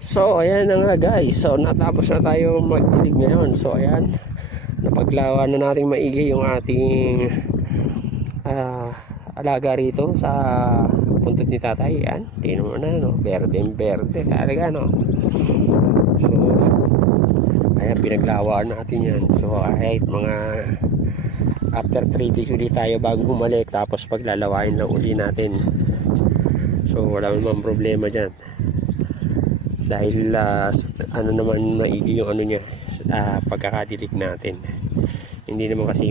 So ayan na nga guys, so natapos na tayo magdilig ngayon. So ayan, napaglawa na natin maigi yung ating alaga rito sa puntod ni tatay. Ayan, di naman na, no? Berde talaga, no? So ayan, pinaglawaan natin yan. So kahit mga after 3 days ulit tayo bago bumalik, tapos paglalawain lang uli natin. So wala namang problema dyan, dahil ano naman maigi yung ano niya, pagkakadilig natin. Hindi naman kasi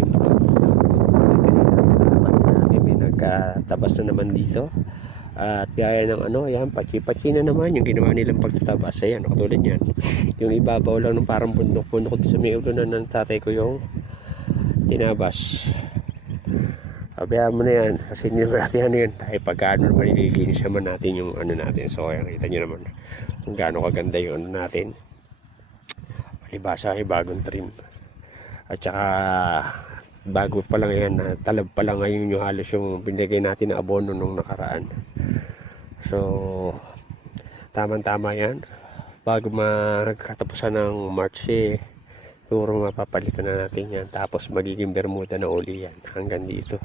natin may nagkatabas na naman dito, at gaya ng ano, ayan, pachi-pachi na naman yung ginawa nilang pagtatabas. Ayan, katulad yan, yung ibabaw lang ng parang bundok-bundok sa may ulo ng tatay ko yung tinabas. Sabihan mo na yan, kasi hindi natin ano yan, dahil pagkaano naman nililinis naman natin yung ano natin. So ayan, kita nyo naman kung gaano kaganda yung ano natin. Palibasa ay bagong trim, at saka bago pa lang yan, talab pa lang ngayon yung halos yung binigay natin na abono nung nakaraan. So tamang tama yan, bago magkatapusan ng March siguro mapapalitan na natin yan, tapos magiging bermuda na uli yan hanggang dito.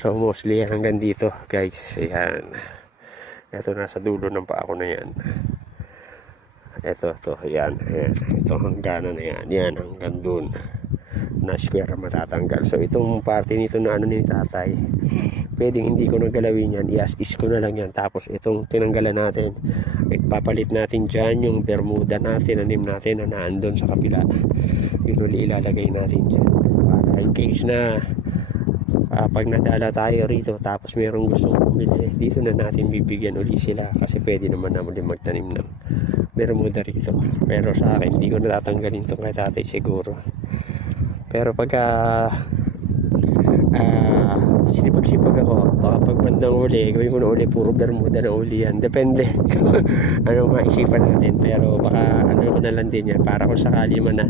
So mostly hanggang dito guys. Ayan, ito nasa dulo ng paa ko na yan. Ito, ayan, ito hangganan na yan, yan hanggang dun na square matatanggal. So itong parte nito na ano ni tatay, pwedeng hindi ko nagalawin yan, i-as-is ko na lang yan. Tapos itong tinanggalan natin, ipapalit natin dyan yung bermuda natin, anim natin na naandun sa kapila, yun uli ilalagay natin dyan, para in case na pag nadala tayo rito tapos merong gustong bumili dito, na natin bibigyan uli sila, kasi pwede naman naman magtanim ng bermuda rito. Pero sa akin, hindi ko natatanggalin ito kay tatay siguro. Pero pagka sinipag-sipag ako, baka pagbandang uli, gawin ko na uli puro bermuda na uli yan. Depende anong maisipan natin. Pero baka ano ko na lang din yan, para kung sakali man na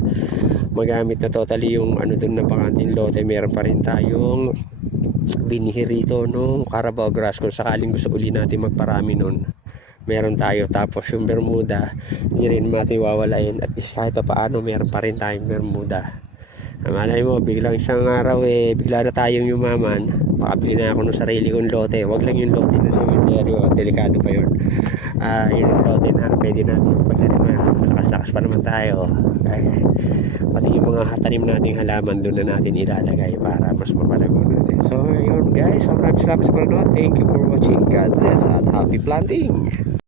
magamit na totally yung ano dun na bakanting lote, meron pa rin tayong binihi rito nung Carabao grass, kung sakaling gusto uli natin magparami nun, meron tayo. Tapos yung bermuda, hindi rin natin wawalain, at least kahit pa paano meron pa rin tayong bermuda. Malay mo, biglang isang araw bigla na tayong yumaman, makabili na ako ng sarili kong lote. Wag lang yung lote na cemetery, delikado pa yun. Yung lote na pwede natin pagtaniman, malakas-lakas pa naman tayo. Pati yung mga tanim nating halaman, doon na natin ilalagay para mas mapalago natin. So yun guys, maraming salamat sa panonood. Thank you for watching. God bless at happy planting.